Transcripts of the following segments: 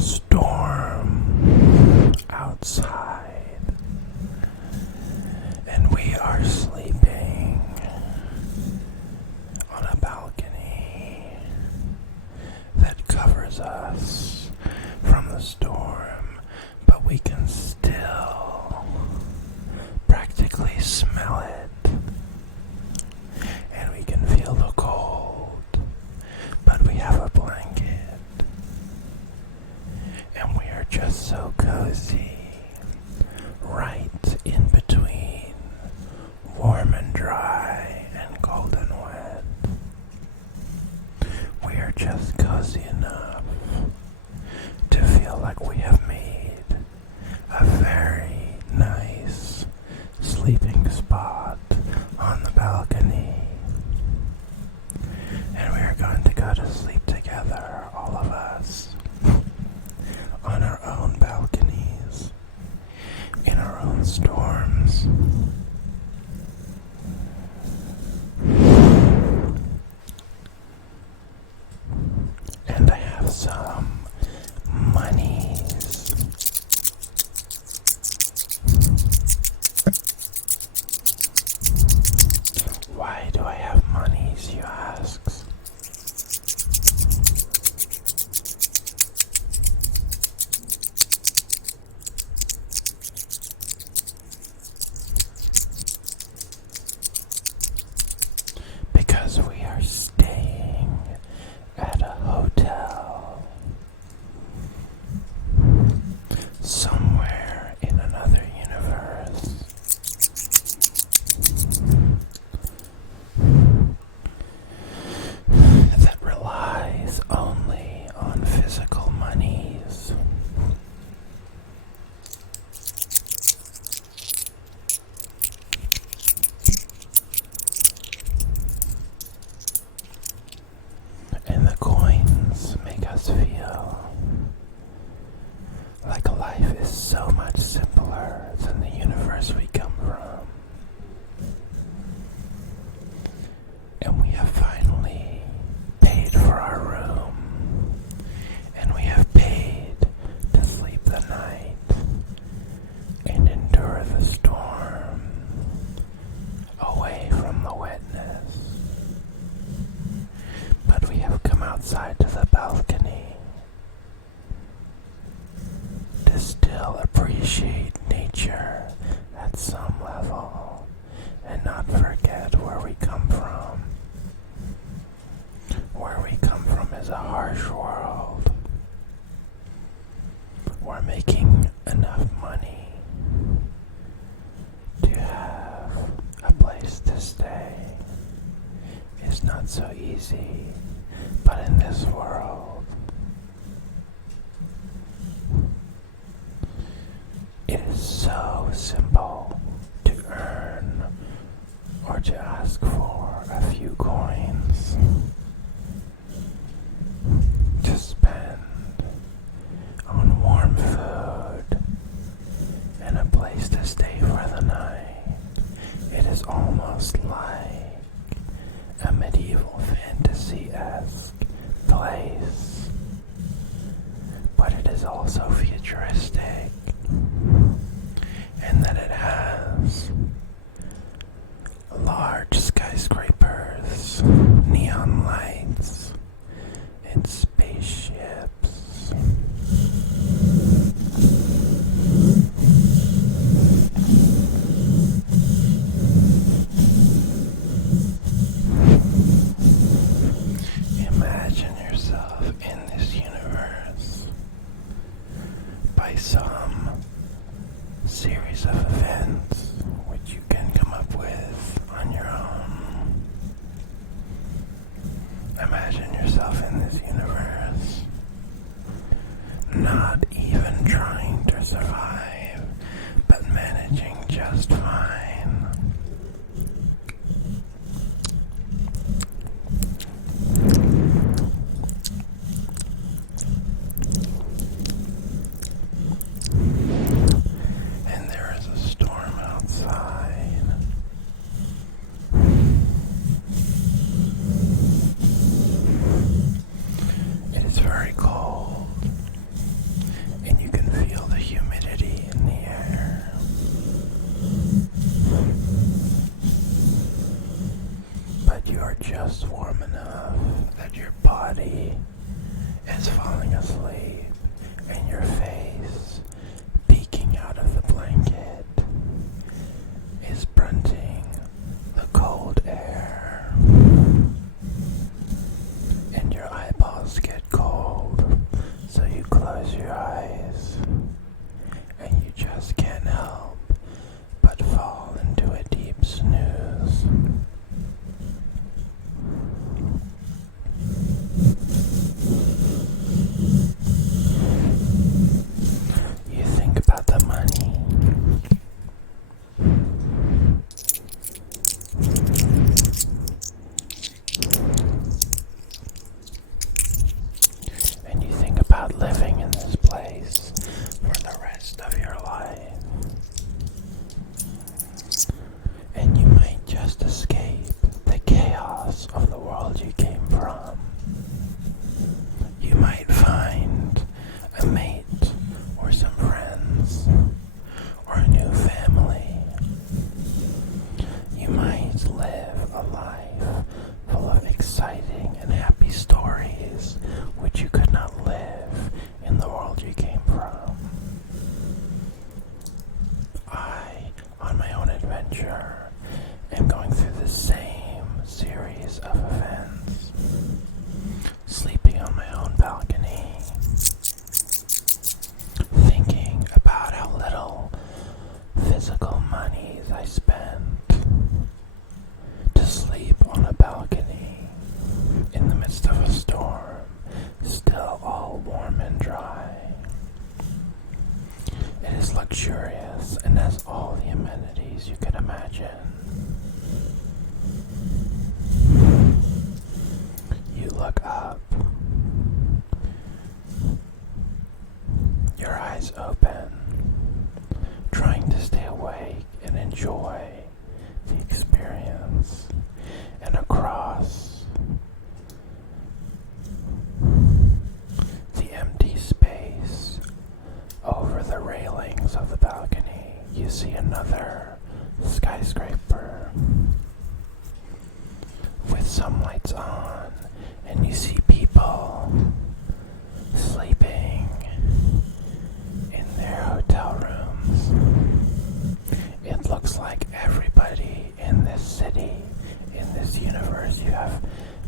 storm outside, and we are sleeping on a balcony that covers us from the storm, but we can still practically smell it, and we can feel the cold, but we have a blanket, and we are just so cozy, right in between warm and dry and cold and wet. We are just cozy enough to feel like we have made a very nice sleeping spot on the balcony. And we are going to go to sleep together, all of us, on our own balconies, in our own storms. And I have some monies. Why do I have monies, you ask? Because we are staying at a hotel somewhere in another universe. That relies only on physical monies. And the coins make us feel like life is so much simpler than the universe we come from. And we have finally paid for our room, and we have paid to sleep the night and endure the storm away from the wetness. But we have come outside to the balcony to still appreciate nature at some level and not forget where we come from. Where we come from is a harsh world. We're making enough money to have a place to stay. It's not so easy, but in this world, it is so simple to earn or to ask for a few coins to spend on warm food and a place to stay for the night. It is almost like a medieval fantasy-esque place, but it is also futuristic, and that it has large skyscrapers, neon lights, and spaceships. Imagine yourself in this universe by body is falling asleep, and your face, peeking out of the blanket, is grunting the cold air. And your eyeballs get cold, so you close your eyes, and you just can't help but fall into a deep snooze. You think about the money. And you think about living in this place for the rest of your life. And you might just escape the chaos of the world you came from. You might find a mate or some friends or a new family. You might live a life full of exciting and happy stories which you could not live in the world you came from. I, on my own adventure, am going through the same series of events. Sleeping on my own balcony, thinking about how little physical monies I spent to sleep on a balcony in the midst of a storm, still all warm and dry. It is luxurious and has all the amenities you could imagine. You look up, your eyes open, trying to stay awake and enjoy the experience, and across the empty space over the railings of the balcony, you see another skyscraper with some lights on, and you see people sleeping in their hotel rooms. It looks like everybody in this city, in this universe you have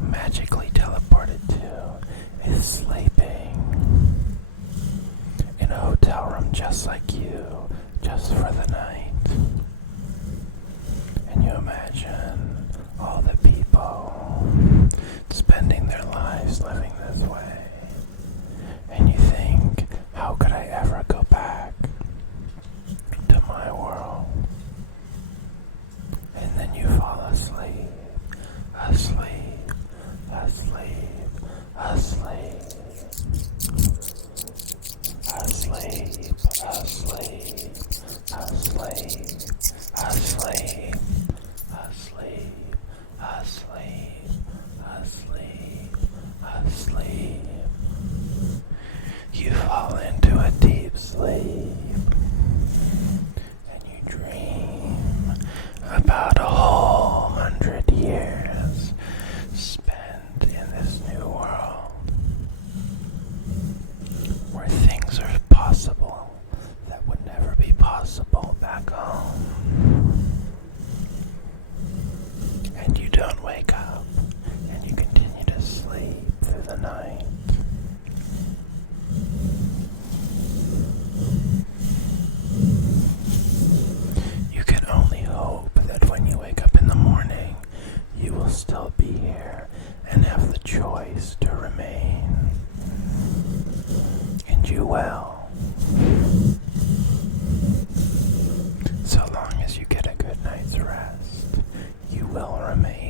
magically teleported to, is sleeping in a hotel room just like you, just for the night. And you imagine all the people spending their lives living this way. And you think, how could I ever go back to my world? And then you fall asleep, asleep, asleep, asleep, asleep, asleep, asleep, asleep, asleep, asleep, asleep, asleep. You fall into a deep sleep, and you dream about a whole 100 years spent in this new world, where things are possible that would never be possible back home. And you don't wake up, and you continue to sleep through the night. You can only hope that when you wake up in the morning, you will still be here and have the choice to remain. And you will. So long as you get a good night's rest, you will remain.